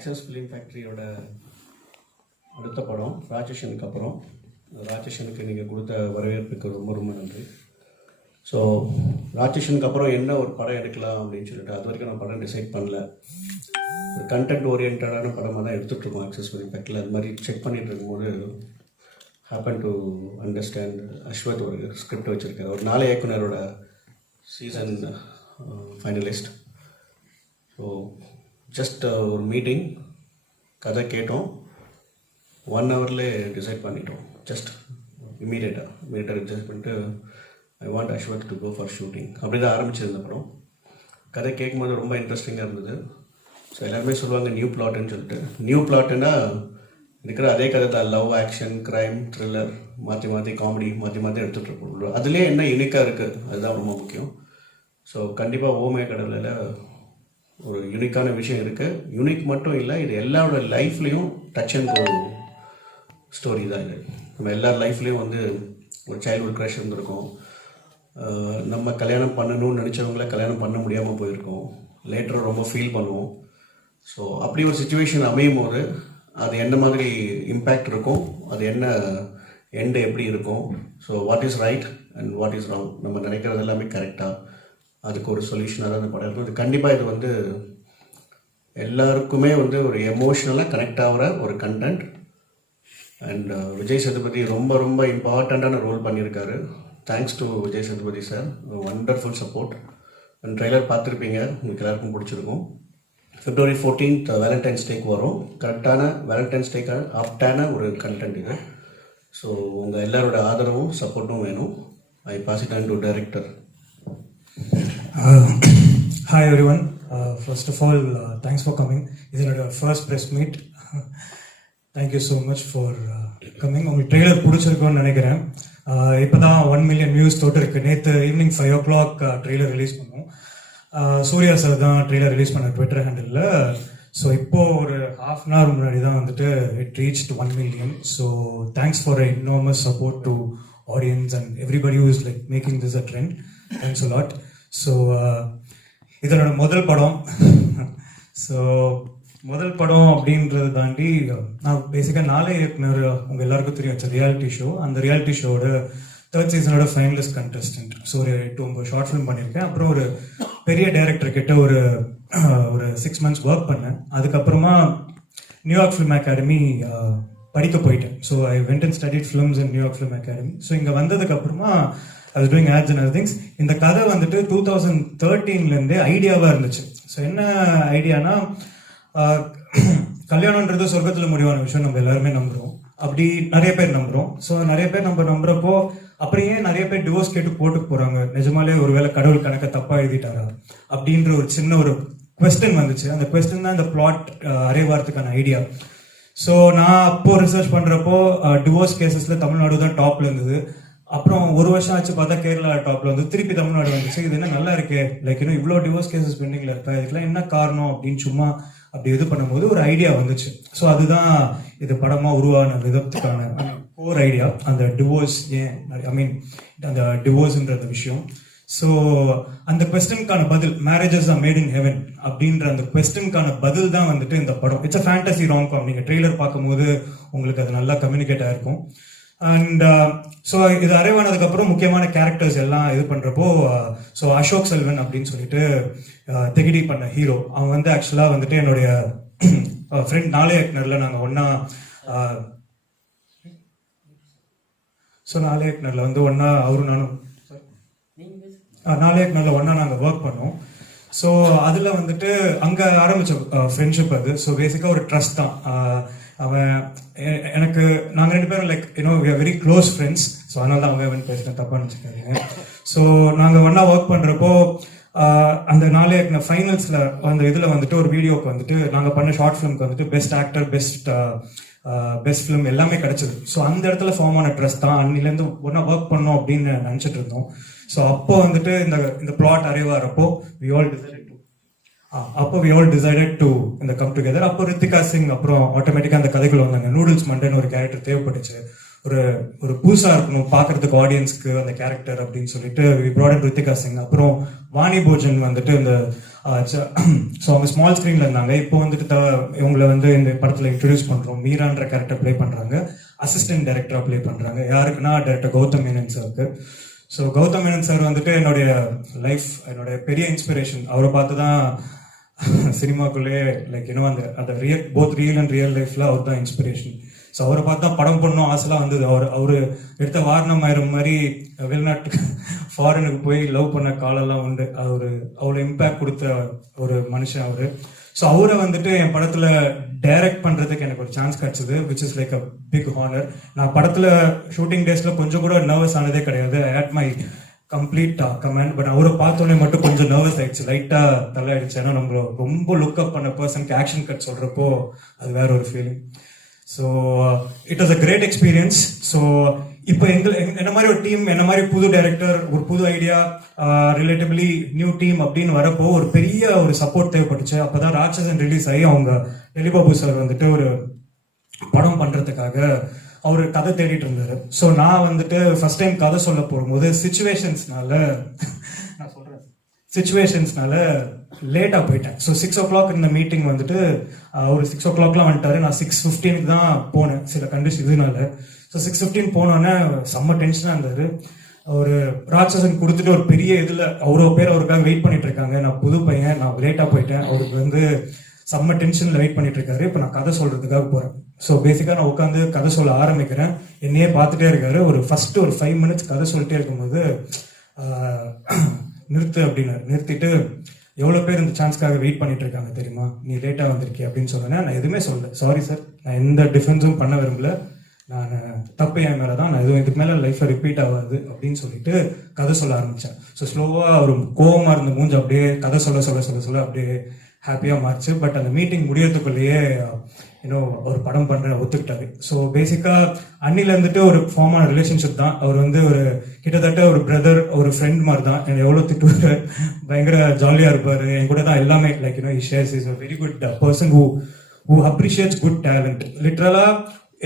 Access film ஃபேக்ட்ரியோட அடுத்த படம் ராட்சசனுக்கு அப்புறம். ராட்சசனுக்கு நீங்கள் கொடுத்த வரவேற்புக்கு ரொம்ப ரொம்ப நன்றி. ஸோ ராட்சசனுக்கு அப்புறம் என்ன ஒரு படம் எடுக்கலாம் அப்படின்னு சொல்லிட்டு அது வரைக்கும் நான் படம் டிசைட் பண்ணல. ஒரு கண்டென்ட் ஓரியன்டான படமாக தான் எடுத்துகிட்ருக்கோம் ஆக்சஸ் ஃபிலிம் ஃபேக்ட்ரியில். அது மாதிரி செக் பண்ணிகிட்டு இருக்கும்போது ஹேப்பன் டு அண்டர்ஸ்டாண்ட் அஸ்வத் ஒரு ஸ்கிரிப்ட் வச்சுருக்காரு, ஒரு 4 இயக்குனரோட சீசன் ஃபைனலிஸ்ட். ஸோ ஜஸ்ட் ஒரு மீட்டிங், கதை கேட்டோம், 1 ஹவர்லேயே டிசைட் பண்ணிட்டோம். ஜஸ்ட் இமீடியட்டாக டிசைட் பண்ணிட்டு I want Ashwath to go for shooting. அப்படி தான் ஆரம்பிச்சிருந்த படம். கதை கேட்கும்போது ரொம்ப இன்ட்ரெஸ்டிங்காக இருந்தது. ஸோ எல்லாருமே சொல்லுவாங்க நியூ பிளாட்டுன்னு சொல்லிட்டு. நியூ பிளாட்டுன்னா இருக்கிற அதே கதை தான், லவ், ஆக்ஷன், க்ரைம், த்ரில்லர், மாற்றி காமெடி மாற்றி எடுத்துகிட்டு இருக்கோம். அதுலேயே என்ன யூனிக்காக இருக்குது அதுதான் ரொம்ப முக்கியம். ஸோ கண்டிப்பாக ஓமே கடலில் ஒரு யூனிக்கான விஷயம் இருக்குது. யூனிக் மட்டும் இல்லை, இது எல்லாரோட லைஃப்லேயும் டச் அண்ட் கோ ஸ்டோரி தான் இது. நம்ம எல்லார் லைஃப்லேயும் வந்து ஒரு சைல்ட்ஹுட் க்ரஷ் இருந்திருக்கும். நம்ம கல்யாணம் பண்ணணும்னு நினச்சவங்கள கல்யாணம் பண்ண முடியாமல் போயிருக்கோம். லேட்டராக ரொம்ப ஃபீல் பண்ணுவோம். ஸோ அப்படி ஒரு சுச்சுவேஷன் அமையும் போது அது என்ன மாதிரி இம்பேக்ட் இருக்கும், அது என்ன எண்டு எப்படி இருக்கும், so what is right and what is wrong, நம்ம நினைக்கிறது எல்லாமே கரெக்டாக, அதுக்கு ஒரு சொல்யூஷனாக தான் அந்த படம் இருக்கும். இது கண்டிப்பாக இது வந்து எல்லாருக்குமே வந்து ஒரு எமோஷ்னலாக கனெக்ட் ஆகிற ஒரு கண்டென்ட். அண்ட் விஜய் சேதுபதி ரொம்ப ரொம்ப இம்பார்ட்டண்ட்டான ரோல் பண்ணியிருக்காரு. Thanks to Vijay Sethupathi sir, wonderful support. And trailer பார்த்துருப்பீங்க, உங்களுக்கு எல்லாருக்கும் பிடிச்சிருக்கும். February 14th வேலண்டைன்ஸ் டேக்கு வரும். கரெக்டான வேலண்டைன்ஸ் டேக்கு ஆப்டான ஒரு கண்டென்ட் இது. ஸோ உங்கள் எல்லாரோட ஆதரவும் சப்போர்ட்டும் வேணும். I pass it on to director. Hi everyone. First of all, thanks for coming. This is our first press meet. Thank you so much for coming. உங்களுக்கு ட்ரெய்லர் பிடிச்சிருக்கோன்னு நினைக்கிறேன். இப்போ தான் 1 million வியூஸ் தொட்டு இருக்கு. நேற்று ஈவினிங் 5 o'clock ட்ரெய்லர் ரிலீஸ் பண்ணோம். Surya sir தான் trailer release பண்ண ட்விட்டர் ஹேண்டிலில். ஸோ இப்போது ஒரு half an hour முன்னாடி தான் வந்துட்டு it reached 1 million. So thanks for enormous support to audience and everybody who is like making this a trend. Thanks a lot. So இதனோட முதல் படம். ஸோ முதல் படம் அப்படின்றத தாண்டி நான் பேசிக்காக 4 இயக்குனர் உங்கள் எல்லாருக்கும் தெரியும், ரியாலிட்டி ஷோ. அந்த ரியாலிட்டி ஷோட 3rd சீசனோட ஃபைனலிஸ்ட் கண்டஸ்டன்ட். ஸோ ஒரு 8-9 ஷார்ட் ஃபிலிம் பண்ணியிருக்கேன். அப்புறம் ஒரு பெரிய டைரக்டர் கிட்ட ஒரு 6 months ஒர்க் பண்ணேன். அதுக்கப்புறமா நியூயார்க் ஃபிலிம் அகாடமி படிக்க போயிட்டேன். So I went and studied films in New York film academy. So இங்கே வந்ததுக்கப்புறமா I was doing ads and other things. இந்த கதை வந்துட்டு 2013லேருந்தே ஐடியாவாக இருந்துச்சு. ஸோ என்ன ஐடியானா, கல்யாணன்றது சொர்க்கத்தில் முடிவான விஷயம் நம்ம எல்லாருமே நம்புகிறோம். அப்படி நிறைய பேர் நம்புகிறோம். ஸோ நிறைய பேர் நம்ம நம்புறப்போ அப்படியே நிறைய பேர் டிவோர்ஸ் கேட்டு போட்டுக்கு போகிறாங்க. நிஜமாலே ஒருவேளை கடவுள் கணக்கை தப்பாக எழுதிட்டாரா அப்படின்ற ஒரு சின்ன ஒரு கொஸ்டின் வந்துச்சு. அந்த கொஸ்டின் தான் இந்த பிளாட் அரைவாரத்துக்கான ஐடியா. ஸோ நான் அப்போ ரிசர்ச் பண்ணுறப்போ டிவோர்ஸ் கேசஸில் தமிழ்நாடு தான் டாப்ல இருந்தது. அப்புறம் 1 வருஷம் ஆச்சு பார்த்தா கேரளா டாப்ல வந்து திருப்பி தமிழ்நாடு வந்துச்சு. இது என்ன நல்லா இருக்கே, லைக் இன்னும் இவ்வளோ டிவோர்ஸ் கேசஸ் பெண்டிங்ல இருக்கா, இதுக்கெல்லாம் என்ன காரணம் அப்படின்னு சும்மா அப்படி இது பண்ணும்போது ஒரு ஐடியா வந்துச்சு. ஸோ அதுதான் இது படமா உருவான விதத்துக்கான கோர் ஐடியா. அந்த டிவோர்ஸ் ஏன், ஐ மீன் அந்த டிவோர்ஸ்ன்ற விஷயம். ஸோ அந்த கொஸ்டினுக்கான பதில், marriages R made in heaven அப்படின்ற அந்த கொஸ்டினுக்கான பதில் தான் வந்துட்டு இந்த படம். It's a fantasy Ram com. நீங்கள் ட்ரெய்லர் பார்க்கும்போது உங்களுக்கு அது நல்லா கம்யூனிகேட் ஆயிருக்கும். அண்ட் ஸோ இது அரைவானதுக்கு அப்புறம் முக்கியமான கேரக்டர்ஸ் எல்லாம் இது பண்ணுறப்போ, ஸோ அசோக் செல்வன் அப்படின்னு சொல்லிட்டு தெகிடி பண்ண ஹீரோ, அவன் வந்து ஆக்சுவலாக வந்துட்டு என்னுடைய ஃப்ரெண்ட். 4 இயக்குனரில் நாங்கள் ஒன்றா, ஸோ 4 இயக்குனரில் வந்து ஒன்றா அவரும் நானும் 4 இயக்குனரில் ஒன்றா நாங்கள் ஒர்க் பண்ணோம். ஸோ அதில் வந்துட்டு அங்கே ஆரம்பித்த ஃப்ரெண்ட்ஷிப் அது. ஸோ பேசிக்காக ஒரு ட்ரஸ்ட் தான். அவன் எனக்கு, நாங்கள் 2 பேரும் like you know we are very close friends. So அதனால தான் அவன் பேசுகிறேன், தப்பாக நினச்சிக்காதீங்க. ஸோ நாங்கள் ஒன்றா ஒர்க் பண்ணுறப்போ அந்த 4 இயக்குனர் ஃபைனல்ஸில் அந்த இதில் வந்துட்டு ஒரு வீடியோக்கு வந்துட்டு நாங்கள் பண்ண ஷார்ட் ஃபிலிம்க்கு வந்துட்டு பெஸ்ட் ஆக்டர், பெஸ்ட் ஃபிலிம் எல்லாமே கிடச்சிது. ஸோ அந்த இடத்துல ஃபார்ம் ஆன ட்ரஸ்ட் தான். அன்னிலேருந்து ஒன்றா ஒர்க் பண்ணோம் அப்படின்னு நினச்சிட்டு இருந்தோம். ஸோ அப்போ வந்துட்டு இந்த பிளாட் அரைவாரப்போ வி ஆல் டிசைடட் டு இந்த கம் டுகெதர். அப்போ ரித்திகா சிங் அப்புறம் ஆட்டோமேட்டிக்காக அந்த கதைக்குள்ள வந்தாங்க. நூடுல்ஸ் மண்டேன்னு ஒரு கேரக்டர் தேவைப்பட்டுச்சு. ஒரு புதுசாக இருக்கணும் பார்க்கறதுக்கு ஆடியன்ஸ்க்கு அந்த கேரக்டர் அப்படின்னு சொல்லிட்டு we brought in Ritika Singh. அப்புறம் வாணி போஜன் வந்துட்டு இந்த ஸோ அவங்க ஸ்மால் ஸ்க்ரீனில் இருந்தாங்க. இப்போ வந்துட்டு இவங்களை வந்து இந்த படத்தில் இன்ட்ரடியூஸ் பண்ணுறோம். மீரான்ற கேரக்டர் ப்ளே பண்ணுறாங்க, அசிஸ்டன்ட் டைரக்டராக ப்ளே பண்ணுறாங்க. யாருக்குன்னா டைரக்டர் கௌதம் மேனன் சாருக்கு. ஸோ கௌதம் மேனன் சார் வந்துட்டு என்னுடைய லைஃப், என்னுடைய பெரிய இன்ஸ்பிரேஷன். அவரை பார்த்து தான் சினிமாக்குள்ளேயே அந்த போத் ரியல் அண்ட் ரியல் லைஃப்ல அவர் தான் இன்ஸ்பிரேஷன். ஸோ அவரை பார்த்து தான் படம் பண்ணணும் ஆசைலாம் வந்தது. அவரு எடுத்த வாரணம் ஆயிரம் மாதிரி வெளிநாட்டுக்கு ஃபாரினுக்கு போய் லவ் பண்ண காலெல்லாம் உண்டு. அவ்வளோ இம்பேக்ட் கொடுத்த ஒரு மனுஷன் அவரு. ஸோ அவரை வந்துட்டு என் படத்துல டைரக்ட் பண்றதுக்கு எனக்கு ஒரு சான்ஸ் கிடைச்சது, which is like a big honour. நான் படத்துல ஷூட்டிங் டேஸ்ல கொஞ்சம் கூட நர்வஸ் ஆனதே கிடையாது. I hate my complete comment. But அவரை பார்த்தோன்னே மட்டும் கொஞ்சம் நர்வஸ் ஆயிடுச்சு, லைட்டா தள்ளாயிடுச்சு. ஏன்னா நம்மள ரொம்ப லுக் அப் பண்ண பர்சனுக்கு ஆக்ஷன் கட் சொல்றப்போ அது வேற ஒரு feeling. So it was a great experience. So இப்போ என்ன மாதிரி ஒரு டீம், என்ன மாதிரி புது டைரக்டர், ஒரு புது ஐடியா, ரிலேட்டிவ்லி நியூ டீம் அப்படின்னு வரப்போ ஒரு பெரிய ஒரு சப்போர்ட் தேவைப்பட்டுச்சு. அப்பதான் ராட்சசன் ரிலீஸ் ஆகி அவங்க டெலிபாபு சார் வந்துட்டு ஒரு படம் பண்றதுக்காக அவர் கதை தேடிட்டு இருந்தாரு. ஸோ நான் வந்துட்டு ஃபர்ஸ்ட் டைம் கதை சொல்ல போகும்போது சிச்சுவேஷன்ஸ்னால லேட்டாக போயிட்டேன். ஸோ 6 o'clock இந்த மீட்டிங் வந்துட்டு ஒரு 6 o'clockலாம் வந்துட்டாரு. நான் 6:15 தான் போனேன் சில கண்டிஷன் இதனால. ஸோ 6:15 போனோடனே செம்ம டென்ஷனாக இருந்தாரு. ஒரு ராட்சசன் கொடுத்துட்டு ஒரு பெரிய இதில் அவ்வளோ பேர் அவருக்காக வெயிட் பண்ணிட்டு இருக்காங்க. நான் புது பையன், நான் லேட்டாக போயிட்டேன். அவருக்கு வந்து செம்ம டென்ஷன்ல வெயிட் பண்ணிட்டு இருக்காரு. இப்போ நான் கதை சொல்றதுக்காக போறேன். ஸோ பேசிக்கா நான் உட்காந்து கதை சொல்ல ஆரம்பிக்கிறேன். என்னையே பார்த்துட்டே இருக்காரு. ஒரு 5 minutes கதை சொல்லிட்டே இருக்கும்போது நிறுத்து அப்படின்னாரு. நிறுத்திட்டு எவ்வளோ பேர் இந்த சான்ஸ்க்காக வெயிட் பண்ணிட்டு இருக்காங்க தெரியுமா, நீ லேட்டா வந்திருக்கே அப்படின்னு சொன்னேன். நான் எதுவுமே சொல்லல, சாரி சார், நான் எந்த டிஃபென்ஸும் பண்ண விரும்பல, நான் தப்பு என் மேலதான், நான் எதுவும் இதுக்கு மேல லைஃப்ல ரிப்பீட் ஆகாது அப்படின்னு சொல்லிட்டு கதை சொல்ல ஆரம்பிச்சேன். ஸோ ஸ்லோவா ஒரு கோவமா இருந்த மூஞ்சி அப்படியே கதை சொல்ல சொல்ல சொல்ல சொல்ல அப்படியே ஹாப்பியா மாறிச்சு. பட் அந்த மீட்டிங் முடியறதுக்குள்ளேயே ஒரு படம் பண்ற ஒத்துக்கிட்டாரு. ஸோ பேசிக்கா அன்னில இருந்துட்டு ஒரு ஃபார்மான ரிலேஷன்ஷிப் தான். அவர் வந்து ஒரு கிட்டத்தட்ட ஒரு பிரதர், ஒரு ஃப்ரெண்ட் மாதிரி தான். என்னை எவ்வளவு திட்டுவாரு, பயங்கர ஜாலியா இருப்பாரு, என் கூட தான் எல்லாமே. Like he shares, is a very good person who appreciates good talent. லிட்டரலா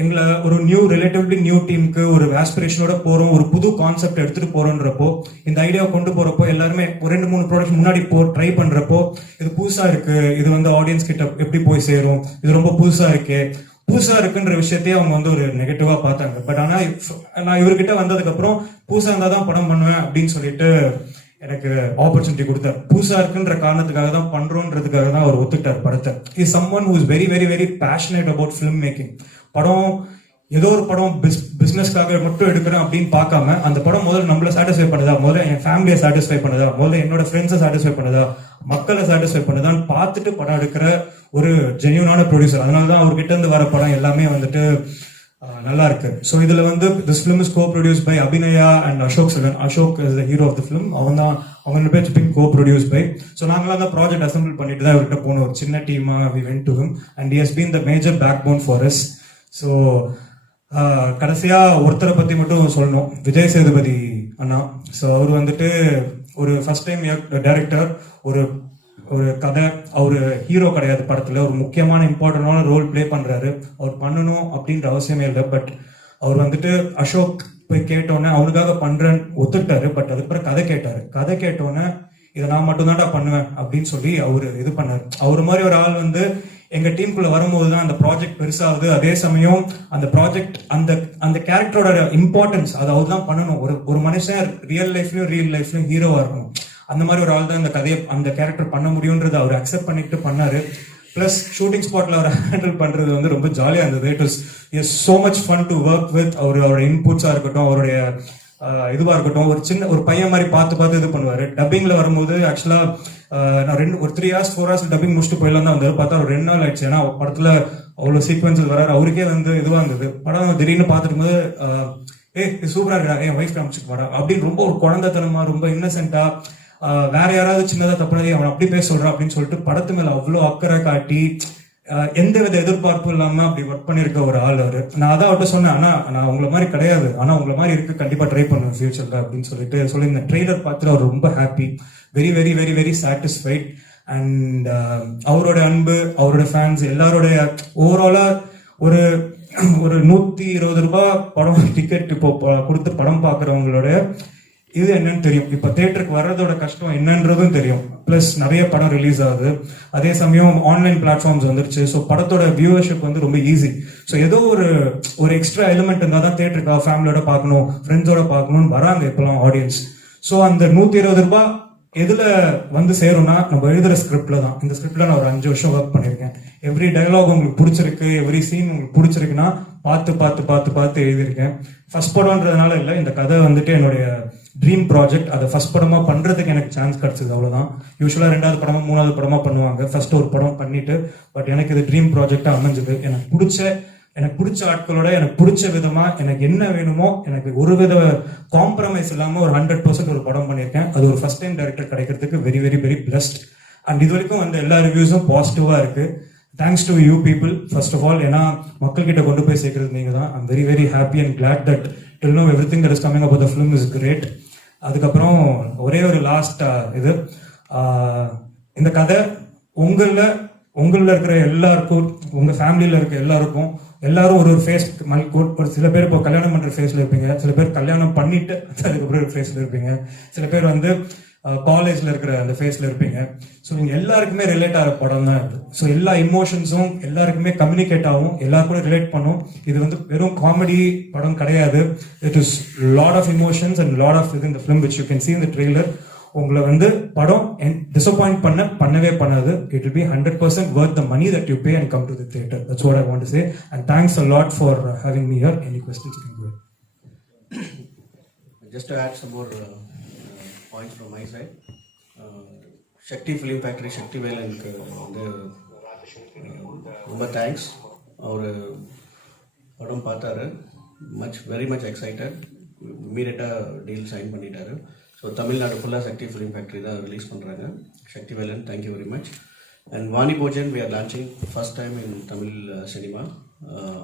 எங்களை ஒரு ரிலேட்டிவ்லி நியூ டீமுக்கு ஒரு ஆஸ்பிரேஷனோட போறோம், ஒரு புது கான்செப்ட் எடுத்துட்டு போறோன்றப்போ, இந்த ஐடியா கொண்டு போறப்போ எல்லாருமே ஒரு 2-3 ப்ராடக்ட் முன்னாடி ட்ரை பண்றப்போ, இது புதுசா இருக்கு, இது வந்து ஆடியன்ஸ் கிட்ட எப்படி போய் சேரும், இது ரொம்ப புதுசா இருக்குன்ற விஷயத்தையே அவங்க வந்து ஒரு நெகட்டிவா பார்த்தாங்க. பட் ஆனா நான் இவர்கிட்ட வந்ததுக்கு அப்புறம் புதுசா இருந்தாதான் படம் பண்ணுவேன் அப்படின்னு சொல்லிட்டு எனக்கு ஆப்பர்ச்சுனிட்டி கொடுத்தார். புதுசா இருக்குன்ற காரணத்துக்காக தான் பண்றோன்றதுக்காக தான் அவர் ஒத்துக்கிட்டார் படத்தை. Is someone who is very very very passionate about film making. படம் ஏதோ ஒரு படம் பிசினஸ்க்காக மட்டும் எடுக்கிறேன் அப்படின்னு பார்க்காம, அந்த படம் முதல்ல நம்மள சாட்டிஸ்ஃபை பண்ணுதா, முதல்ல என் ஃபேமிலியை சாட்டிஸ்ஃபை பண்ணுதா, முதல்ல என்னோட ஃப்ரெண்ட்ஸை சாட்டிஸ்ஃபை பண்ணுதா, மக்களை சாட்டிஸ்ஃபை பண்ணுதான்னு பார்த்துட்டு படம் எடுக்கிற ஒரு ஜென்யூனான ப்ரொடியூசர். அதனாலதான் அவர்கிட்ட இருந்து வர படம் எல்லாமே வந்துட்டு நல்லா இருக்கு. ஸோ இதுல வந்து this film is co-produced by Abhinaya and Ashok Selvan. Ashok is the hero of the film. அவங்க பேச்சு பின் co-produced by. ஸோ நாங்களாம் தான் ப்ராஜெக்ட் அசம்பிள் பண்ணிட்டு தான் இவர்கிட்ட போனோம், ஒரு சின்ன டீமா. we went to him and he has been the major backbone for us. So கடைசியா ஒருத்தரை பத்தி மட்டும் சொல்லணும், விஜய் சேதுபதி அண்ணா. ஸோ அவர் வந்துட்டு ஒரு ஃபர்ஸ்ட் டைம் டைரக்டர், ஒரு கதை, அவரு ஹீரோ கிடையாது படத்துல, ஒரு முக்கியமான இம்பார்ட்டன்டான ரோல் பிளே பண்றாரு. அவர் பண்ணணும் அப்படின்ற அவசியமே இல்லை. பட் அவர் வந்துட்டு அசோக் போய் கேட்டோன்னே அவனுக்காக பண்றேன்னு ஒத்துக்கிட்டாரு. பட் அதுக்கப்புறம் கதை கேட்டோன்னே இதை நான் மட்டும் தான்டா பண்ணுவேன் அப்படின்னு சொல்லி அவரு இது பண்ணாரு. அவர் மாதிரி ஒரு ஆள் வந்து எங்க டீமுக்குள்ள வரும்போது தான் அந்த ப்ராஜெக்ட் பெருசாகுது. அதே சமயம் அந்த ப்ராஜெக்ட் அந்த கேரக்டரோட இம்பார்ட்டன்ஸ் அதை அவர் தான் பண்ணணும். ஒரு மனுஷன் ரியல் லைஃப்லயும் ஹீரோவா இருக்கணும். அந்த மாதிரி ஒரு ஆள் தான் இந்த கதையை, அந்த கேரக்டர் பண்ண முடியும்ன்றதை அவர் அக்செப்ட் பண்ணிட்டு பண்ணாரு. பிளஸ் ஷூட்டிங் ஸ்பாட்ல அவர் ஹேண்டில் பண்றது வந்து ரொம்ப ஜாலியா இருந்தது. It was so much fun to work with. அவரோட இன்புட்ஸா இருக்கட்டும், அவருடைய இதுவா இருக்கட்டும், ஒரு பையன் மாதிரி பார்த்து இது பண்ணுவாரு. டப்பிங்ல வரும்போது ஆக்சுவலா நான் ஒரு 3 hours 4 hours டப்பிங் முடிச்சுட்டு போயிடலாம் தான் வந்தாரு. பார்த்தா ஒரு 2 நாள் ஆயிடுச்சு. ஏன்னா படத்துல அவ்வளவு சீக்வன்சஸ் வராரு. அவருக்கே வந்து இதுவா இருந்தது. படம் திடீர்னு பார்த்துட்டு போது சூப்பரா இருக்கா, என் வைஃப் காமிச்சிட்டு வரா அப்படின்னு ரொம்ப ஒரு குழந்தைத்தனமா, ரொம்ப இன்னசென்ட்டா, வேற யாராவது சின்னதா தப்புனதே அவன் அப்படி பேச சொல்றான் அப்படின்னு சொல்லிட்டு படத்து மேல அவ்வளோ அக்கறை காட்டி எந்த வித எதிர்பார்ப்பும் இல்லாம அப்படி ஒர்க் பண்ணிருக்க ஒரு ஆள் அவரு. நான் அதான் அவர்கிட்ட சொன்னேன், ஆனா நான் உங்களை மாதிரி கிடையாது, ஆனா உங்களை மாதிரி இருக்கு, கண்டிப்பா ட்ரை பண்ணுவேன் ஃபியூச்சர்ல அப்படின்னு சொல்லிட்டு சொல்லியிருந்தேன். ட்ரெய்லர் பார்த்துட்டு அவர் ரொம்ப happy, very very very very satisfied. And அவரோட அன்பு, அவரோட ஃபேன்ஸ் எல்லாரோடைய ஓவராலா ஒரு 120 ரூபாய் படம் டிக்கெட் இப்போ கொடுத்து படம் பார்க்கறவங்களோட இது என்னன்னு தெரியும். இப்போ தியேட்டருக்கு வர்றதோட கஷ்டம் என்னன்றதும் தெரியும். ப்ளஸ் நிறைய படம் ரிலீஸ் ஆகுது, அதே சமயம் ஆன்லைன் பிளாட்ஃபார்ம்ஸ் வந்துருச்சு. ஸோ படத்தோட வியூவர்ஷிப் வந்து ரொம்ப ஈஸி. ஸோ ஏதோ ஒரு எக்ஸ்ட்ரா எலிமெண்ட் இருந்தால் தான் தியேட்டருக்கா ஃபேமிலியோட பார்க்கணும், ஃப்ரெண்ட்ஸோட பார்க்கணும்னு வராங்க இப்போலாம் ஆடியன்ஸ். ஸோ அந்த 120 ரூபாய் எதுல வந்து சேரும்னா நம்ம எழுதுற ஸ்கிரிப்ட்ல தான். இந்த ஸ்கிரிப்ட்ல நான் ஒரு 5 வருஷம் ஒர்க் பண்ணிருக்கேன். எவ்ரி டயலாக் உங்களுக்கு பிடிச்சிருக்கு, எவ்ரி சீன் உங்களுக்கு பிடிச்சிருக்குன்னா பார்த்து பார்த்து பார்த்து பார்த்து எழுதியிருக்கேன். ஃபர்ஸ்ட் படம்ன்றதுனால இல்லை, இந்த கதை வந்துட்டு என்னுடைய ட்ரீம் ப்ராஜெக்ட். அதை ஃபர்ஸ்ட் படமா பண்றதுக்கு எனக்கு சான்ஸ் கிடைச்சது, அவ்வளவுதான். யூஸ்வலா 2வது படமா 3வது படமா பண்ணுவாங்க, ஃபர்ஸ்ட் ஒரு படம் பண்ணிட்டு. பட் எனக்கு இது ட்ரீம் ப்ராஜெக்டா அமைஞ்சது. எனக்கு பிடிச்ச ஆட்களோட எனக்கு பிடிச்ச விதமா எனக்கு என்ன வேணுமோ, எனக்கு ஒரு வித காம்ப்ரமைஸ் இல்லாம ஒரு 100% ஒரு படம் பண்ணியிருக்கேன். அது ஒரு ஃபர்ஸ்ட் டைம் டைரக்டர் கிடைக்கிறதுக்கு very very very blessed. And இது வரைக்கும் வந்து எல்லா ரிவ்யூஸும் பாசிட்டிவா இருக்கு. Thanks to you people first of all. ஏன்னா மக்கள் கிட்ட கொண்டு போய் சேர்க்கறது நீங்க தான். I'm very very happy and glad that till no everything that is coming about the film is great. அதுக்கப்புறம் ஒரே ஒரு லாஸ்ட் இது, இந்த கதை உங்களில் இருக்கிற எல்லாருக்கும், உங்க ஃபேமிலியில இருக்க எல்லாருக்கும், எல்லாரும் ஒரு ஃபேஸ், ஒரு சில பேர் இப்போ கல்யாணம் பண்ற ஃபேஸ்ல இருப்பீங்க, சில பேர் கல்யாணம் பண்ணிட்டு அதுக்கப்புறம் ஃபேஸ்ல இருப்பீங்க, சில பேர் வந்து காலேஜ்ல இருக்கிற அந்த ஃபேஸ்ல இருப்பீங்க. ஸோ நீங்க எல்லாருக்குமே ரிலேட் ஆகிற படம் தான் இது. ஸோ எல்லா இமோஷன்ஸும் எல்லாருக்குமே கம்யூனிகேட் ஆகும், எல்லாரும் கூட ரிலேட் பண்ணும். இது வந்து வெறும் காமெடி படம் கிடையாது. It is lot of emotions and lot of இது இந்த film which you can see in the trailer. உங்களை வந்து படம் டிசப்பாயிண்ட் பண்ணவே பண்ணாது. It will be 100% worth the money that you pay and come to the theater. That's what I want to say. And thanks a lot for having me here. Any questions you can go ahead. Just to add some more points from my side. Shakti Film Factory, Shakti வேலனுக்கு வந்து ரொம்ப thanks. அவர் படம் பார்த்தாரு, very much excited, இமீடியட்டாக deal sign பண்ணிட்டாரு. So Tamil Nadu ஃபுல்லாக Sakthi film factory தான் ரிலீஸ் பண்ணுறாங்க. Sakthi Velan, thank you very much. And Vani Bhojan we are launching first time in Tamil cinema.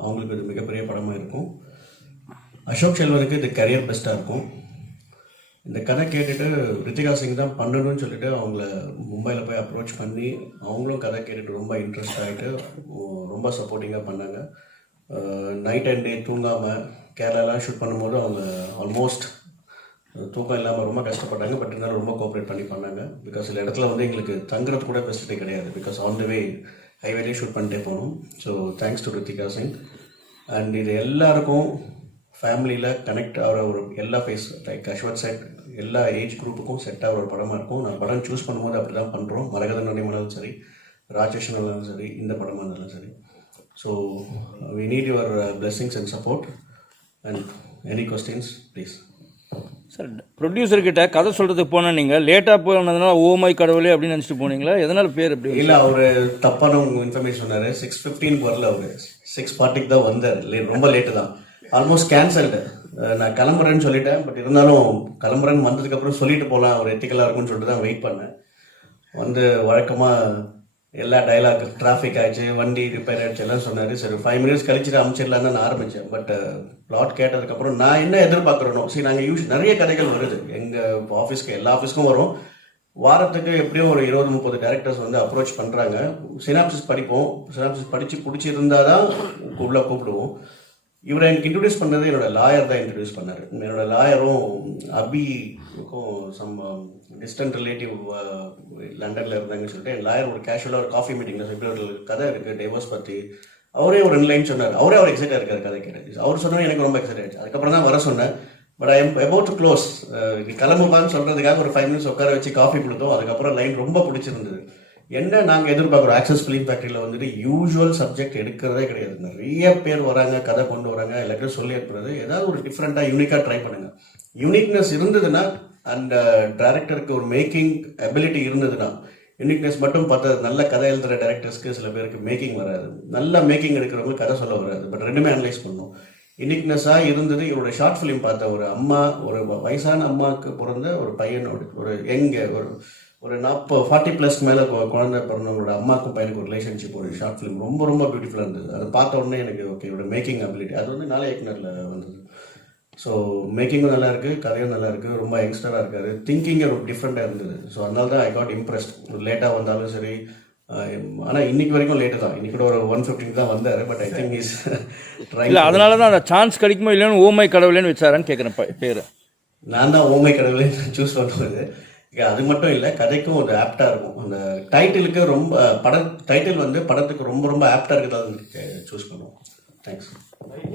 அவங்களுக்கு இது மிகப்பெரிய படமாக இருக்கும். அசோக் செல்வனுக்கு இது கரியர் பெஸ்ட்டாக இருக்கும். இந்த கதை கேட்டுட்டு ரித்திகா சிங் தான் பண்ணணும்னு சொல்லிட்டு அவங்கள மும்பையில் போய் அப்ரோச் பண்ணி அவங்களும் கதை கேட்டுட்டு ரொம்ப இன்ட்ரெஸ்ட் ஆகிட்டு ரொம்ப சப்போர்ட்டிங்காக பண்ணாங்க. நைட் அண்ட் டே தூங்காமல் கேரளாலாம் ஷூட் பண்ணும்போது அவங்க ஆல்மோஸ்ட் தூக்கம் இல்லாமல் ரொம்ப கஷ்டப்பட்டாங்க. பட் இருந்தாலும் ரொம்ப கோஆப்ரேட் பண்ணி பண்ணாங்க. பிகாஸ் சில இடத்துல வந்து எங்களுக்கு தங்குறது கூட ஃபெசிலிட்டி கிடையாது. பிகாஸ் ஆன் த வே ஹைவேலே ஷூட் பண்ணிட்டே போகணும். So thanks to Ritika Singh. And இது எல்லாருக்கும் ஃபேமிலியில் கனெக்ட் ஆகிற ஒரு எல்லா ஃபேஸ் லைக் அஸ்வத் செட் எல்லா ஏஜ் குரூப்புக்கும் செட் ஆகிற ஒரு படமாக இருக்கும். நான் படம் சூஸ் பண்ணும்போது அப்படி தான் பண்ணுறோம். மரகத நாணயமானாலும் சரி, ராட்சசன் இருந்தாலும் சரி, இந்த படமாக இருந்தாலும் சரி. So we need your blessings and support. And any questions please. Sir, ப்ரொடியூசர்கிட்ட கதை சொல்கிறதுக்கு போனால் நீங்கள் லேட்டாக போனதுனால ஓமை கடவுளே அப்படின்னு நினச்சிட்டு போனீங்களா? எதனால் பேர் அப்படி? இல்லை, அவர் தப்பான இன்ஃபர்மேஷன் சொன்னார். 6:15 வரல, அவர் 6:40 தான் வந்தார். ரொம்ப லேட்டு தான், ஆல்மோஸ்ட் கேன்சல்டு. நான் கிளம்புறேன்னு சொல்லிட்டேன். பட் இருந்தாலும் கிளம்புறேன்னு வந்ததுக்கப்புறம் சொல்லிட்டு போகலாம், ஒரு எத்திக்கலாக இருக்கும்னு சொல்லிட்டு தான் வெயிட் பண்ணேன். வந்து வழக்கமாக எல்லா டைலாக், டிராஃபிக் ஆயிடுச்சு, வண்டி ரிப்பேர் ஆகிடுச்சு எல்லாம் சொன்னார். சரி 5 மினிட்ஸ் கழிச்சுட்டு அமைச்சிடலாம் தான் நான் ஆரம்பித்தேன். பட் பிளாட் கேட்டதுக்கப்புறம் நான் என்ன எதிர்பார்க்குறேனோ, சரி நாங்கள் நிறைய கதைகள் வருது எங்கள் ஆஃபீஸ்க்கு, எல்லா ஆஃபீஸ்க்கும் வரும். வாரத்துக்கு எப்படியும் ஒரு 20-30 டேரக்டர்ஸ் வந்து அப்ரோச் பண்ணுறாங்க. சினாப்சிஸ் படிப்போம், சினாப்சிஸ் படித்து பிடிச்சிருந்தா தான் உள்ளே கூப்பிடுவோம். இவரை எனக்கு இன்ட்ரடியூஸ் பண்ணது என்னோட லாயர் தான் இன்ட்ரடியூஸ் பண்ணார். என்னோட லாயரும் அபிக்கும் சம் டிஸ்டன்ட் ரிலேட்டிவ் லண்டனில் இருந்தாங்கன்னு சொல்லிட்டு என் லாயர் ஒரு கேஷுவலாக ஒரு காஃபி மீட்டிங்கில் சொல்லி ஒரு கதை இருக்குது டைவர்ஸ் பற்றி. அவரே ஒரு 2 லைன் சொன்னார். அவர் எக்ஸைட்டாக இருக்கார் கதை கேட்டது. அவர் சொன்னது எனக்கு ரொம்ப எக்ஸைட் ஆகிடுச்சு. அதுக்கப்புறம் தான் வர சொன்னேன். But I am about to close. கிளம்புவான்னு சொல்கிறதுக்காக ஒரு 5 மினிட்ஸ் உட்கார வச்சு காஃபி கொடுத்தோம். அதுக்கப்புறம் லைன் ரொம்ப பிடிச்சிருந்தது. என்ன நாங்கள் எதிர்பார்க்குறோம், ஆக்சஸ் ஃபிலிம் ஃபேக்ட்ரியில் வந்துட்டு யூஸ்வல் சப்ஜெக்ட் எடுக்கிறதே கிடையாது. நிறைய பேர் வராங்க, கதை கொண்டு வராங்க, எல்லாத்தையும் சொல்லி இருக்கிறது. ஏதாவது ஒரு டிஃப்ரெண்ட்டாக யூனிக்காக ட்ரை பண்ணுங்கள். யூனிக்னஸ் இருந்ததுன்னா, அந்த டைரக்டருக்கு ஒரு மேக்கிங் எபிலிட்டி இருந்ததுன்னா, யூனிக்னஸ் மட்டும் பார்த்தா நல்ல கதை எழுதுகிற டைரக்டர்ஸ்க்கு சில பேருக்கு மேக்கிங் வராது, நல்ல மேக்கிங் எடுக்கிறவங்களுக்கு கதை சொல்ல வராது. பட் ரெண்டுமே அனலைஸ் பண்ணணும். யூனிக்னஸாக இருந்தது. இவரோட ஷார்ட் ஃபிலிம் பார்த்த ஒரு அம்மா, ஒரு வயசான அம்மாவுக்கு பிறந்த ஒரு பையனோட ஒரு ஒரு 40+ மேலே குழந்தை பிறந்தவங்களோட அம்மாவுக்கும் பையனுக்கு ஒரு ரிலேஷன்ஷிப், ஒரு ஷார்ட் ஃபிலிம் ரொம்ப ரொம்ப பியூட்டிஃபுல்லாக இருந்தது. அதை பார்த்த உடனே எனக்கு ஓகே, இவரோட மேக்கிங் அபிலிட்டி அது வந்து நாளை இயக்குனரில் வந்தது. ஸோ மேக்கிங்கும் நல்லா இருக்குது, கதையும் நல்லா இருக்குது, ரொம்ப யங்ஸ்டராக இருக்காரு, திங்கிங் ஒரு டிஃப்ரெண்ட்டாக இருந்தது. ஸோ அதனால தான் ஐ காட் இம்ப்ரெஸ்ட். லேட்டாக வந்தாலும் சரி, ஆனால் இன்னைக்கு வரைக்கும் லேட்டு தான். இன்னைக்கு கூட ஒரு 1:15 தான் வந்தார். But I think is try. இல்லை, அதனால தான் அந்த சான்ஸ் கிடைக்குமோ இல்லைன்னு ஓமை கடவுளேன்னு வச்சாரான்னு கேட்குறேன் பேர். நான் தான் ஓமை கடவுளை சூஸ் பண்ணுவது. அது மட்டும் இல்லை, கதைக்கும் அது ஆப்டாக இருக்கும். அந்த டைட்டிலுக்கு ரொம்ப டைட்டில் வந்து படத்துக்கு ரொம்ப ரொம்ப ஆப்டாக இருக்கிறதா சூஸ் பண்ணுவோம். தேங்க்ஸ்.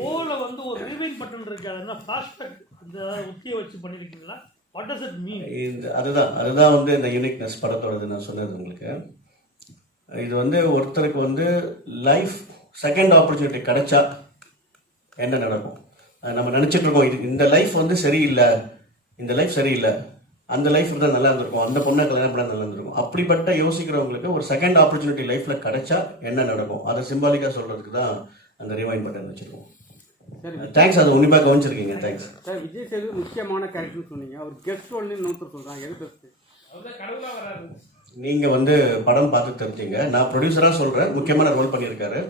ஓல வந்து ஒரு ரீவைண்ட் பட்டன் இருக்கு, அது என்ன ஃப்ளாஷ்பேக் அந்த உத்தியை வச்சு பண்ணியிருக்கீங்களா? What does it mean? அதுதான் வந்து இந்த யூனிக்னஸ் படத்தோடது. நான் சொன்னது உங்களுக்கு, இது வந்து ஒருத்தருக்கு வந்து லைஃப் செகண்ட் ஆப்பர்ச்சுனிட்டி கிடைச்சா என்ன நடக்கும். நம்ம நினச்சிட்டு இருக்கோம் இந்த லைஃப் வந்து சரியில்லை, இந்த லைஃப் சரியில்லை, அந்த லைஃப் தான் நல்லா இருந்திருக்கும், அந்த பொண்ணை கல்யாணம் பண்ணால் நல்லா இருந்திருக்கும். அப்படிப்பட்ட யோசிக்கிறவங்களுக்கு ஒரு செகண்ட் ஆப்பர்ச்சுனிட்டி லைஃப்பில் கிடைச்சா என்ன நடக்கும், அதை சிம்பாலிக்காக சொல்கிறதுக்கு தான் அந்த ரிவைண்ட் பட்டன் வச்சுருக்கோம். தேங்க்ஸ், அது உன்னிப்பாக கவனிச்சிருக்கீங்க. Thanks sir. விஜய் சேது முக்கியமான கேரக்டர்னு சொன்னீங்க, அவர் கெஸ்ட் ரோல்னு இன்னொருத்தர் சொல்கிறாங்க, எது பெஸ்ட்டு? நீங்கள் வந்து படம் பார்த்து தெரிஞ்சிங்க. நான் ப்ரொடியூசராக சொல்கிறேன், முக்கியமான ரோல் பண்ணியிருக்காரு.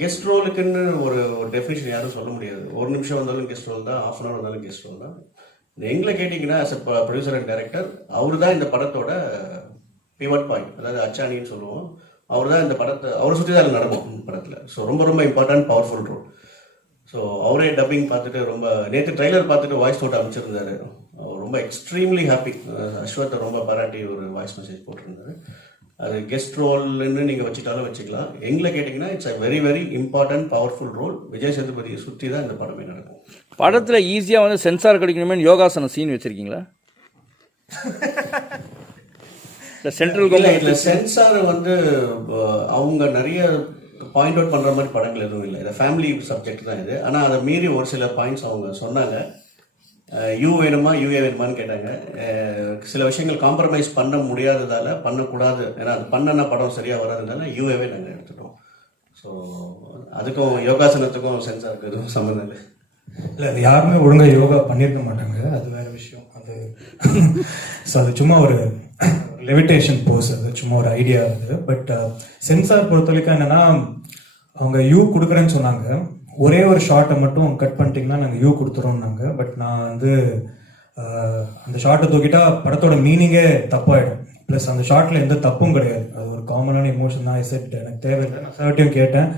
கெஸ்ட் ரோலுக்குன்னு ஒரு டெஃபினிஷன் யாரும் சொல்ல முடியாது. ஒரு நிமிஷம் வந்தாலும் கெஸ்ட் ரோல் தான், ஆஃப் அன் ஹவர் வந்தாலும் கெஸ்ட் ரோல் தான். எங்களை கேட்டிங்கன்னா as a producer and director அவர் தான் இந்த படத்தோட பிவட் பாயிண்ட், அதாவது அச்சாணின்னு சொல்லுவோம். அவர் தான் இந்த படத்தை, அவரை சுற்றி தான் நடக்கும் இந்த படத்தில். ஸோ ரொம்ப ரொம்ப இம்பார்ட்டன்ட் பவர்ஃபுல் ரோல். ஸோ அவரே டப்பிங் பார்த்துட்டு ரொம்ப, நேற்று ட்ரைலர் பார்த்துட்டு வாய்ஸ் நோட் அமைச்சிருந்தாரு. அவர் ரொம்ப எக்ஸ்ட்ரீம்லி ஹாப்பி. அஸ்வத்தை ரொம்ப பாராட்டி ஒரு வாய்ஸ் மெசேஜ் போட்டிருந்தாரு. அது கெஸ்ட் ரோல்னு நீங்கள் வச்சுட்டாலும் வச்சுக்கலாம். எங்களை கேட்டிங்கன்னா it's a very very important powerful role. Vijay சேதுபதியை சுற்றி தான் இந்த படமே நடக்கும். படத்தில் ஈஸியாக வந்து சென்சார் கிடைக்கணுமே யோகாசன சீன் வச்சுருக்கீங்களா? இந்த சென்ட்ரல் கவர்மெண்ட்ல சென்சார் வந்து அவங்க நிறைய பாயிண்ட் அவுட் பண்ணுற மாதிரி படங்கள் எதுவும் இல்லை. இது ஃபேமிலி சப்ஜெக்ட் தான் இது. ஆனால் அதை மீறி ஒரு சில பாயிண்ட்ஸ் அவங்க சொன்னாங்க. யூ வேணுமா யூஏ வேணுமான்னு கேட்டாங்க. சில விஷயங்கள் காம்ப்ரமைஸ் பண்ண முடியாததால் பண்ணக்கூடாது, ஏன்னா அது பண்ணனா படம் சரியாக வராதுனால யூஏவே நாங்கள் எடுத்துட்டோம். ஸோ அதுக்கும் யோகாசனத்துக்கும் சென்சாருக்கு எதுவும் சம்மந்தம் இல்லை. இல்லை, அது யாருமே ஒழுங்காக யோகா பண்ணியிருக்க மாட்டாங்க, அது வேறு விஷயம். அது ஸோ அது சும்மா ஒரு லெவிட்டேஷன் போஸ், அது சும்மா ஒரு ஐடியா அது. பட் சென்சார் பொறுத்த வரைக்கும் என்னென்னா, அவங்க யூ கொடுக்குறேன்னு சொன்னாங்க. ஒரே ஒரு ஷார்ட்டை மட்டும் கட் பண்ணிட்டீங்கன்னா நாங்கள் யூ கொடுத்துருவோம்னாங்க. பட் நான் வந்து அந்த ஷார்ட்டை தூக்கிட்டா படத்தோட மீனிங்கே தப்பாயிடும். ப்ளஸ் அந்த ஷார்ட்டில் எந்த தப்பும் கிடையாது, அது ஒரு காமனான இமோஷன் தான். செட் எனக்கு தேவையில்லை. நான் சர்ட்டையும் கேட்டேன்,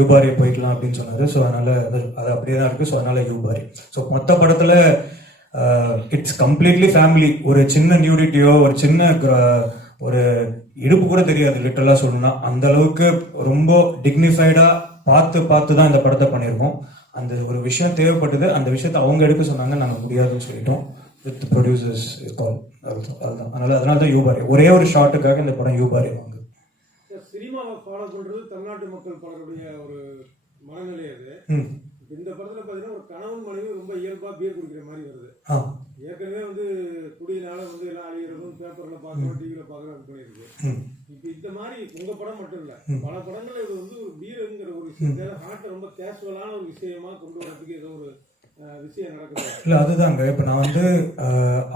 யூபாரி போய்க்கலாம் அப்படின்னு சொன்னார். ஸோ அதனால் அது அப்படியே தான் இருக்குது. ஸோ அதனால் யூபாரி. ஸோ மொத்த படத்தில் இட்ஸ் கம்ப்ளீட்லி ஃபேமிலி. ஒரு சின்ன நியூடிட்டியோ ஒரு சின்ன ஒரு இடுப்பு கூட தெரியாது லிட்டரலாக சொல்லணும்னா. அந்த அளவுக்கு ரொம்ப டிக்னிஃபைடாக பார்த்து தான் இந்த படத்தை பண்ணியிருக்கோம். அந்த ஒரு விஷயம் தேவைப்பட்டது, அந்த விஷயத்தை அவங்க எடுக்க சொன்னாங்க, நாங்கள் முடியாதுன்னு சொல்லிட்டோம். வித் ப்ரொடியூசர்ஸ் கால், அதுதான். அதனால தான் யூபாரி. ஒரே ஒரு ஷாட்டுக்காக இந்த படம் யூபாரி வாங்க. சினிமாவை ஃபாலோ பண்றது தமிழ்நாட்டு மக்கள் பலருடைய ஒரு மனநிலை அது. இந்த படத்துல பாத்தீங்கன்னா ஒரு கணவன் மனைவி ரொம்ப இயல்பா பீர் குடிக்கிற மாதிரி வருது. ஏற்கனவே வந்து குடியினால வந்து எல்லாம் அழிகிறதும் பேப்பர்ல பாக்குறோம், டிவில பாக்குறோம் பண்ணிருக்கு. இப்ப இந்த மாதிரி உங்க படம் மட்டும் இல்ல, பல படங்கள்ல இது வந்து ஒரு பீருங்கிற ஒரு விஷயத்தை ஹார்ட்டை ரொம்ப கேஷுவலான ஒரு விஷயமா கொண்டு வரதுக்கு ஏதோ ஒரு விஷயம் நடக்குது. இல்லை, அதுதாங்க. இப்போ நான் வந்து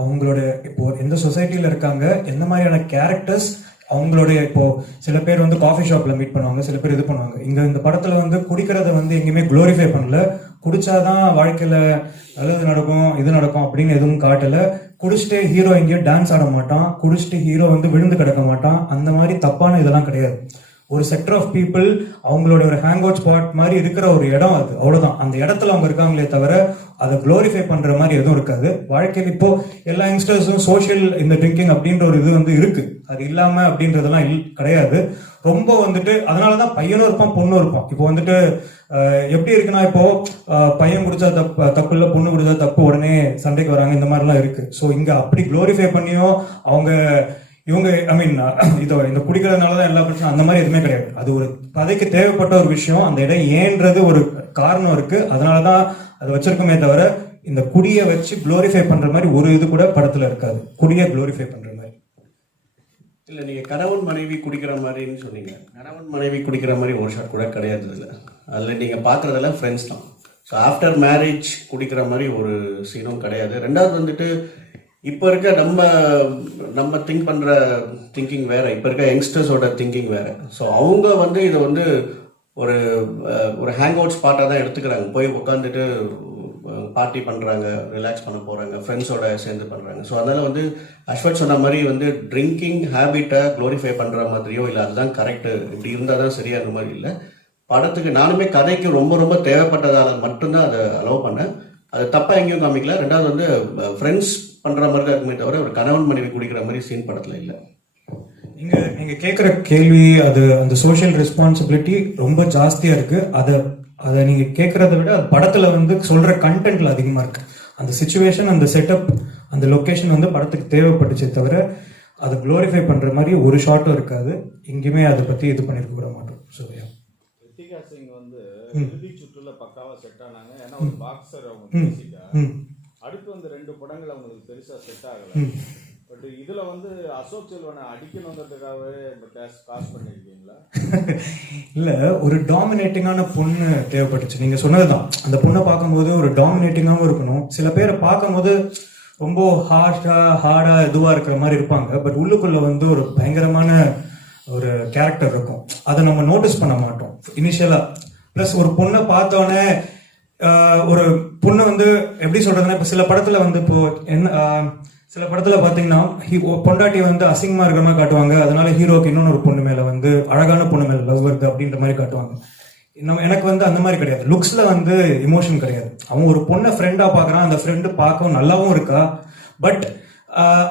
அவங்களோட இப்போ எந்த சொசைட்டியில் இருக்காங்க, எந்த மாதிரியான கேரக்டர்ஸ் அவங்களுடைய, இப்போ சில பேர் வந்து காஃபி ஷாப்ல மீட் பண்ணுவாங்க, சில பேர் இது பண்ணுவாங்க. இங்க இந்த படத்துல வந்து குடிக்கிறத வந்து எங்கேயுமே குளோரிஃபை பண்ணல. குடிச்சாதான் வாழ்க்கையில நல்லது நடக்கும், இது நடக்கும் அப்படின்னு எதுவும் காட்டல. குடிச்சிட்டு ஹீரோ எங்கேயும் டான்ஸ் ஆட மாட்டான், குடிச்சிட்டு ஹீரோ வந்து விழுந்து கிடக்க மாட்டான். அந்த மாதிரி தப்பான இதெல்லாம் கிடையாது. ஒரு செக்டர் ஆஃப் பீப்புள், அவங்களோட ஒரு ஹேங் அவுட் ஸ்பாட் மாதிரி இருக்கிற ஒரு இடம் அது, அவ்வளவுதான். அந்த இடத்துல அவங்க இருக்காங்களே தவிர அதை குளோரிஃபை பண்ற மாதிரி எதுவும் இருக்காது. வாழ்க்கையில் இப்போ எல்லா யங்ஸ்டர்ஸும் சோஷியல் இந்த ட்ரிங்கிங் அப்படின்ற ஒரு இது வந்து இருக்கு, அது இல்லாம அப்படின்றதெல்லாம் கிடையாது. ரொம்ப வந்துட்டு அதனாலதான் பையனும் இருப்பான் பொண்ணும் இருப்பான். இப்போ வந்துட்டு எப்படி இருக்குன்னா, இப்போ பையன் குடிச்சா தப்பு இல்லை, பொண்ணு குடிச்சா தப்பு, உடனே சண்டைக்கு வராங்க, இந்த மாதிரிலாம் இருக்கு. ஸோ இங்க அப்படி குளோரிஃபை பண்ணியும் அவங்க இவங்க இந்த குடிக்கிறதுனாலதான் எல்லா பிரச்சனையும் அந்த மாதிரி எதுவுமே கிடையாது. அது ஒரு கதைக்கு தேவைப்பட்ட ஒரு விஷயம். அந்த இடம் ஏன்றது ஒரு காரணம் இருக்கு, அதனாலதான் அதை வச்சிருக்கோமே தவிர இந்த குடியை வச்சு குளோரிஃபை பண்ற மாதிரி ஒரு இது கூட படத்துல இருக்காது. குடியை குளோரிஃபை பண்ற மாதிரி இல்லை. நீங்கள் கணவன் மனைவி குடிக்கிற மாதிரின்னு சொன்னீங்க. கணவன் மனைவி குடிக்கிற மாதிரி ஒரு ஷாட் கூட கிடையாது இல்லை. அதில் நீங்கள் பார்க்குறதெல்லாம் ஃப்ரெண்ட்ஸ் தான். ஸோ ஆஃப்டர் மேரேஜ் குடிக்கிற மாதிரி ஒரு சீனும் கிடையாது. ரெண்டாவது வந்துட்டு இப்போ இருக்க நம்ம திங்க் பண்ணுற திங்கிங் வேறு, இப்போ இருக்க யங்ஸ்டர்ஸோட திங்கிங் வேறு. ஸோ அவங்க வந்து இதை வந்து ஒரு ஹேங் அவுட் ஸ்பாட்டாக தான் எடுத்துக்கிறாங்க. போய் உட்காந்துட்டு பார்ட்டி பண்ணுறாங்க, ரிலாக்ஸ் பண்ண போகிறாங்க, ஃப்ரெண்ட்ஸோட சேர்ந்து பண்ணுறாங்க. ஸோ அதனால் வந்து அஸ்வத் சொன்ன மாதிரி வந்து ட்ரிங்கிங் ஹேபிட்டை க்ளோரிஃபை பண்ணுற மாதிரியோ இல்லை அதுதான் கரெக்டு, இப்படி இருந்தால் தான் சரியா அந்த மாதிரி இல்லை. படத்துக்கு நானுமே கதைக்கு ரொம்ப ரொம்ப தேவைப்பட்டதால் மட்டும்தான் அதை அலோவ் பண்ணேன். அது தப்பாக எங்கேயும் காமிக்கல. ரெண்டாவது வந்து ஃப்ரெண்ட்ஸ் பண்ணுற மாதிரி தான் இருக்குமே தவிர ஒரு கணவன் மனைவி குடிக்கிற மாதிரி சீன் படத்தில் இல்லை. நீங்க கேட்குற கேள்வி அது அந்த சோஷியல் ரெஸ்பான்சிபிலிட்டி ரொம்ப ஜாஸ்தியா இருக்கு. அதை நீங்க கேட்கறத விட அது படத்துல வந்து சொல்ற கண்டென்ட்ல அதிகமா இருக்கு. அந்த சிச்சுவேஷன், அந்த செட்டப், அந்த லொகேஷன் வந்து படத்துக்கு தேவைப்பட்டுச்சே தவிர அதை குளோரிஃபை பண்ற மாதிரி ஒரு ஷாட்டும் இருக்காது. எங்கேயுமே அதை பத்தி இது பண்ணிருக்க கூட மாட்டோம். ஸோ ரித்திகா சிங் வந்து இறுதி சுற்றுல பக்காவா செட் ஆனாங்க. ஏன்னா ஒரு பாக்ஸர் அவங்க பேசிட்டா. அடுத்து வந்து 2 படங்கள் அவங்களுக்கு பெருசா செட் ஆகல. பட் இதுல வந்து அசோக் செல்வனை அடிக்கணுங்கிறதுக்காகவே காசு பண்ணிருக்கீங்களா? இல்ல, ஒரு டாமினேட்டிங்கான பொண்ணு தேவைப்பட்டுச்சு. நீங்க சொன்னதுதான், அந்த பொண்ணை பார்க்கும்போது ஒரு டாமினேட்டிங்காகவும் இருக்கணும். சில பேரை பார்க்கும்போது ரொம்ப ஹார்டா இதுவா இருக்கிற மாதிரி இருப்பாங்க. பட் உள்ளுக்குள்ள வந்து ஒரு பயங்கரமான ஒரு கேரக்டர் இருக்கும். அதை நம்ம நோட்டீஸ் பண்ண மாட்டோம் இனிஷியலா. பிளஸ் ஒரு பொண்ணை பார்த்தோன்னே ஒரு பொண்ணு வந்து எப்படி சொல்றதுன்னா, இப்போ சில படத்துல வந்து இப்போ சில படத்துல பாத்தீங்கன்னா பொண்டாட்டி வந்து அசிங்கமா இருக்கிற மாதிரி காட்டுவாங்க. அதனால ஹீரோக்கு இன்னொன்னு ஒரு பொண்ணு மேல வந்து அழகான பொண்ணு மேல லவ் வருது அப்படின்ற மாதிரி காட்டுவாங்க. இன்னும் எனக்கு வந்து அந்த மாதிரி கிடையாது. லுக்ஸ்ல வந்து இமோஷன் கிடையாது. அவன் ஒரு பொண்ணை ஃப்ரெண்டா பாக்குறான். அந்த ஃப்ரெண்டு பார்க்கவும் நல்லாவும் இருக்கா. பட்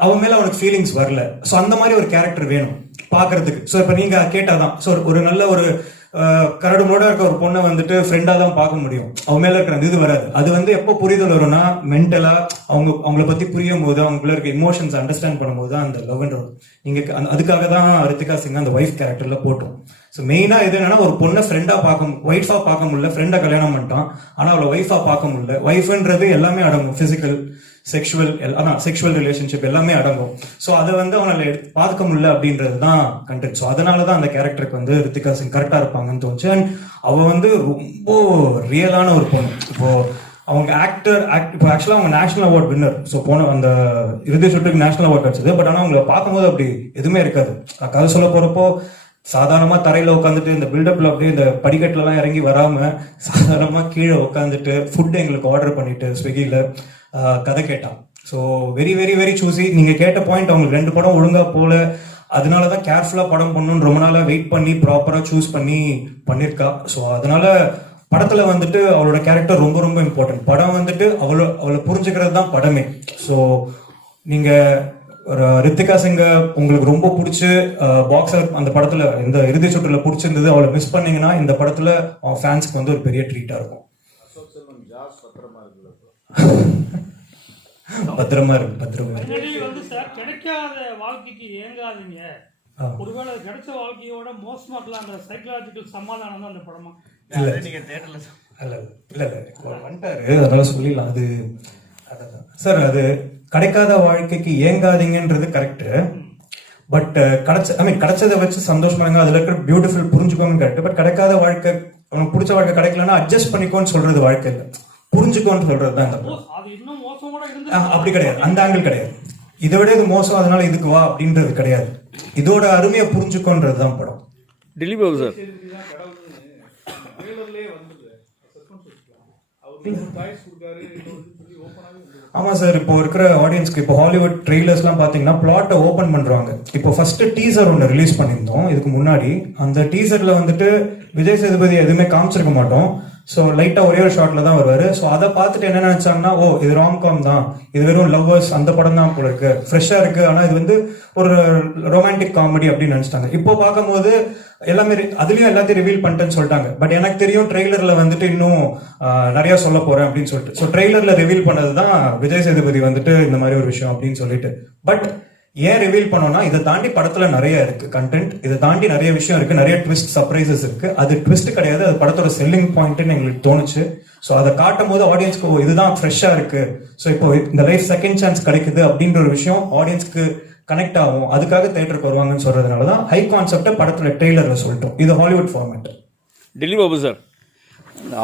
அவன் மேல அவனுக்கு ஃபீலிங்ஸ் வரல. ஸோ அந்த மாதிரி ஒரு கேரக்டர் வேணும் பாக்குறதுக்கு. ஸோ இப்ப நீங்க கேட்டாதான், ஸோ ஒரு நல்ல ஒரு கரடுமோட இருக்க ஒரு பொண்ணை வந்துட்டு ஃப்ரெண்டா தான் பார்க்க முடியும். அவன் மேல இருக்கிற அந்த இது வராது. அது வந்து எப்போ புரிதல் வரும்னா, மென்டலா அவங்கள பத்தி புரியும் போது, அவங்களுக்குள்ள இருக்க இமோஷன்ஸ் அண்டர்ஸ்டாண்ட் பண்ணும்போது தான் அந்த லவ்ன்ற நீங்க அதுக்காக தான் ரித்திகா சிங் அந்த ஒய்ஃப் கேரக்டர்ல போட்டோம். ஸோ மெயினா இது என்னன்னா, ஒரு பொண்ணை ஃப்ரெண்டா ஒய்ஃபா பார்க்க முடியல. ஃப்ரெண்டா கல்யாணம் பண்ணிட்டான், ஆனா அவளை ஒய்ஃபா பார்க்க முடியல. ஒய்ஃப்ன்றது எல்லாமே அடங்கும். பிசிக்கல், செக்ஷுவல் ரிலேஷன்ஷிப் எல்லாமே அடங்கும். ஸோ அதை வந்து அவனால பார்க்க முடியல அப்படின்றது தான் கண்டென்ட். ஸோ அதனாலதான் அந்த கேரக்டருக்கு வந்து ரித்திகா சிங் கரெக்டா இருப்பாங்கன்னு தோணுச்சு. அண்ட் அவ வந்து ரொம்ப ரியலான ஒரு பொண்ணு. இப்போ அவங்க இப்போ ஆக்சுவலா அவங்க நேஷனல் அவார்ட் வின்னர். ஸோ போன அந்த இறுதி சுற்றுக்கு நேஷனல் அவார்ட் கிடைச்சது. பட் ஆனால் அவங்களை பார்க்கும்போது அப்படி எதுவுமே இருக்காது. கதை சொல்ல போறப்போ சாதாரணமா தரையில உட்காந்துட்டு இந்த பில்டப்ல அப்படியே இந்த படிக்கட்டுல எல்லாம் இறங்கி வராம சாதாரணமா கீழே உட்காந்துட்டு ஃபுட் எங்களுக்கு ஆர்டர் பண்ணிட்டு ஸ்விக்கில கதை கேட்டான். So very very very சூசி. நீங்க கேட்ட பாயிண்ட், அவங்களுக்கு 2 படம் ஒழுங்கா போல, அதனாலதான் கேர்ஃபுல்லா படம் பண்ணணும்னு ரொம்ப நாளா வெயிட் பண்ணி ப்ராப்பரா சூஸ் பண்ணிருக்கா. ஸோ அதனால படத்துல வந்துட்டு அவளோட கேரக்டர் ரொம்ப ரொம்ப இம்பார்ட்டன்ட். படம் வந்துட்டு அவளை புரிஞ்சுக்கிறது தான் படமே. ஸோ நீங்க ரித்திகா சிங்க உங்களுக்கு ரொம்ப பிடிச்சி பாக்ஸர் அந்த படத்துல இந்த இறுதி சுற்றுல பிடிச்சிருந்தது, அவளை மிஸ் பண்ணீங்கன்னா இந்த படத்துல அவன் ஃபேன்ஸ்க்கு வந்து ஒரு பெரிய ட்ரீட்டா இருக்கும். அசோக் செல்வன் ஜாஸ் பத்திரமா இருக்குல்ல? பத்திரமா இருக்கு. வந்து சார், கிடைக்காத வாழ்க்கைக்கு ஏங்காதீங்க. ஒருவேளை கிடைச்ச வாழ்க்கையோட மோசமா இருக்கலாம்ன்ற சைக்கலாஜிக்கல் சமாதானம் தான் அந்த படமா? இல்ல நீங்க தேட்டர்ல இல்ல வந்துட்டாரு, அதனால சொல்லிடலாம். அது சார், அது கிடைக்காத வாழ்க்கைக்கு ஏங்காதீங்கன்றது கரெக்ட். பட் கிடைச்சதை வச்சு சந்தோஷமா இருங்க, அதுல இருக்கிற பியூட்டிஃபுல் புரிஞ்சுக்கோங்க கரெக்ட். பட் கிடைக்காத வாழ்க்கை, உனக்கு பிடிச்ச வாழ்க்கை கிடைக்கலன்னா அட்ஜஸ்ட் பண்ணிக்கோன்னு சொல்றது வாழ்க்கை இல்லை, புரிஞ்சுக்கோன்னு சொல்றது தான். அப்படி கிடையாது, அந்த ஆங்கிள் கிடையாது. இதை விட இது மோசம் அதனால இதுக்கு வா அப்படின்றது கிடையாது. இதோட அருமையை புரிஞ்சுக்கோன்றது தான் படம். திலீப் பாபு சார், ஆமா சார், இப்போ இருக்கிற ஆடியன்ஸ்க்கு இப்போ ஹாலிவுட் ட்ரெய்லர்ஸ்லாம் பாத்தீங்கன்னா பிளாட்டை ஓபன் பண்றாங்க. இப்போ ஃபர்ஸ்ட் டீசர் ஒன்று ரிலீஸ் பண்ணியிருந்தோம் இதுக்கு முன்னாடி. அந்த டீசர்ல வந்துட்டு விஜய் சேதுபதி எதுவுமே காமிச்சிருக்க மாட்டோம். ஸோ லைட்டா ஒரே ஒரு ஷாட்ல தான் வருவாரு. ஸோ அதை பார்த்துட்டு என்ன நினைச்சாங்கன்னா, ஓ இது ராம்காம் தான், இது வெறும் லவ்வர்ஸ் அந்த படம் தான் போல இருக்கு, ஃப்ரெஷ்ஷா இருக்கு, ஆனா இது வந்து ஒரு ரொமான்டிக் காமெடி அப்படின்னு நினைச்சிட்டாங்க. இப்போ பார்க்கும்போது எல்லாமே அதுலயும் எல்லாத்தையும் ரிவீல் பண்ணிட்டேன்னு சொல்லிட்டாங்க. பட் எனக்கு தெரியும் ட்ரெய்லர்ல வந்துட்டு இன்னும் நிறைய சொல்ல போறேன் அப்படின்னு சொல்லிட்டு. ஸோ ட்ரெய்லர்ல ரிவீல் பண்ணதுதான் விஜய் சேதுபதி வந்துட்டு இந்த மாதிரி ஒரு விஷயம் அப்படின்னு சொல்லிட்டு. பட் ஏன் ரிவீல் பண்ணோம்னா, இதை தாண்டி படத்துல நிறைய இருக்கு கண்டென்ட், இதை தாண்டி நிறைய விஷயம் இருக்கு, நிறைய ட்விஸ்ட் சர்ப்ரைசஸ் இருக்கு. அது ட்விஸ்ட் கிடையாது, அது படத்தோட செல்லிங் பாயிண்ட்னு எங்களுக்கு தோணுச்சு. ஸோ அதை காட்டும் போது ஆடியன்ஸ்க்கு இதுதான் ஃப்ரெஷ்ஷா இருக்கு, ஸோ இப்போ இந்த லைஃப் செகண்ட் சான்ஸ் கிடைக்குது அப்படின்ற ஒரு விஷயம் ஆடியன்ஸ்க்கு கனெக்ட் ஆகும், அதுக்காக தியேட்டருக்கு வருவாங்கன்னு சொல்றதுனால தான் ஹை கான்செப்டை படத்துல ட்ரெய்லர்ல சொல்லிட்டோம். இது Hollywood format. Dileep Babu sir,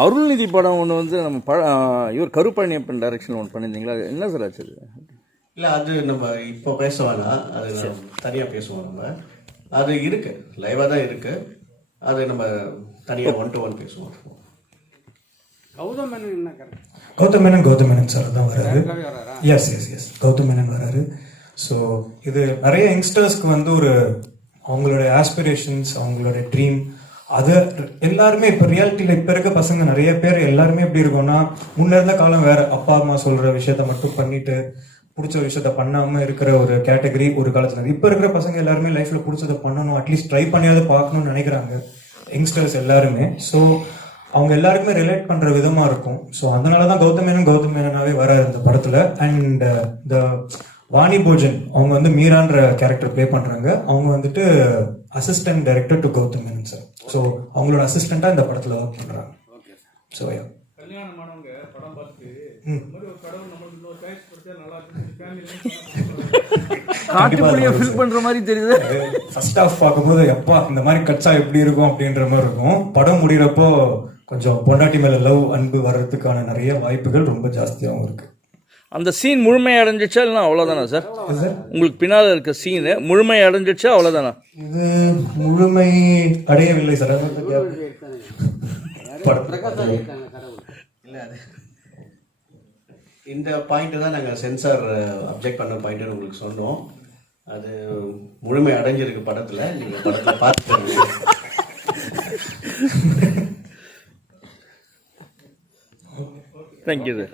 Arulnithi படம் ஒன்று வந்து நம்ம இவர் கருப்பழனியப்பன் டைரக்ஷன் ஒன்று பண்ணியிருந்தீங்களா, என்ன சார் ஆச்சு? இல்லை, அது நம்ம இப்போ பேச வேணாம், அது தனியாக பேசுவோம். நம்ம அது இருக்கு, லைவாக தான் இருக்கு, அது நம்ம தனியாக 1-to-1 பேசுவோம். கௌதம் மேனன் என்ன கரெக்ட்? கௌதம் மேனன் சார் தான் வராரு. எஸ் கௌதம் மேனன் வராரு. ஸோ இது நிறைய யங்ஸ்டர்ஸ்க்கு வந்து ஒரு அவங்களோட ஆஸ்பிரேஷன்ஸ், அவங்களோட ட்ரீம், அது எல்லாருமே இப்போ ரியாலிட்டியில் இப்போ இருக்க பசங்க நிறைய பேர் எல்லாருமே எப்படி இருக்கும்னா, முன்ன இருந்த காலம் வேற, அப்பா அம்மா சொல்ற விஷயத்த மட்டும் பண்ணிட்டு பிடிச்ச விஷயத்த பண்ணாம இருக்கிற ஒரு கேட்டகரி ஒரு காலத்துல. இப்போ இருக்கிற பசங்க எல்லாருமே லைஃப்ல பிடிச்சத பண்ணணும், அட்லீஸ்ட் ட்ரை பண்ணியாவது பார்க்கணும்னு நினைக்கிறாங்க யங்ஸ்டர்ஸ் எல்லாருமே. ஸோ அவங்க எல்லாருக்குமே ரிலேட் பண்ற விதமா இருக்கும். ஸோ அதனாலதான் கௌதம் மேனனாவே வராரு இந்த படத்துல. அண்ட் த வாணி போஜன் அவங்க வந்து மீரான்ற கேரக்டர் ப்ளே பண்றாங்க. அவங்க வந்துட்டு assistant director to Gautham Menon sir. So அவங்களோட அசிஸ்டண்டா இந்த படத்துல ஒர்க் பண்றாங்க. ஸோ கல்யாணமானவங்க படம் பார்த்து இந்த மாதிரி ஒரு கடவுள் நம்மளுக்கு இன்னொரு கேஷ் கொடுத்தா நல்லா இருக்கு காட்டுக்குள்ளேயே ஃபில் பண்ற மாதிரி தெரியுது. ஃபர்ஸ்ட் ஹாஃப் பார்க்கும்போது எப்பா இந்த மாதிரி கட்சா எப்படி இருக்கும் அப்படின்ற மாதிரி இருக்கும். படம் முடிகிறப்போ கொஞ்சம் பொண்டாட்டி மேல லவ் அன்பு வர்றதுக்கான நிறைய வாய்ப்புகள் ரொம்ப ஜாஸ்தியாகவும் இருக்கு. அந்த சீன் முழுமை அடைஞ்சிச்சா இல்லைன்னா அவ்வளோதானா சார்? உங்களுக்கு பின்னால் இருக்க சீனு முழுமை அடைஞ்சிச்சா அவ்வளோதானா? இது முழுமை அடையவில்லை சார். இல்லை, அது இந்த பாயிண்ட் தான் நாங்கள் சென்சார் அப்ஜெக்ட் பண்ண பாயிண்ட்னு உங்களுக்கு சொன்னோம். அது முழுமை அடைஞ்சிருக்கு படத்தில். நீங்கள் படத்தில் பார்த்துருங்க. Thank you sir.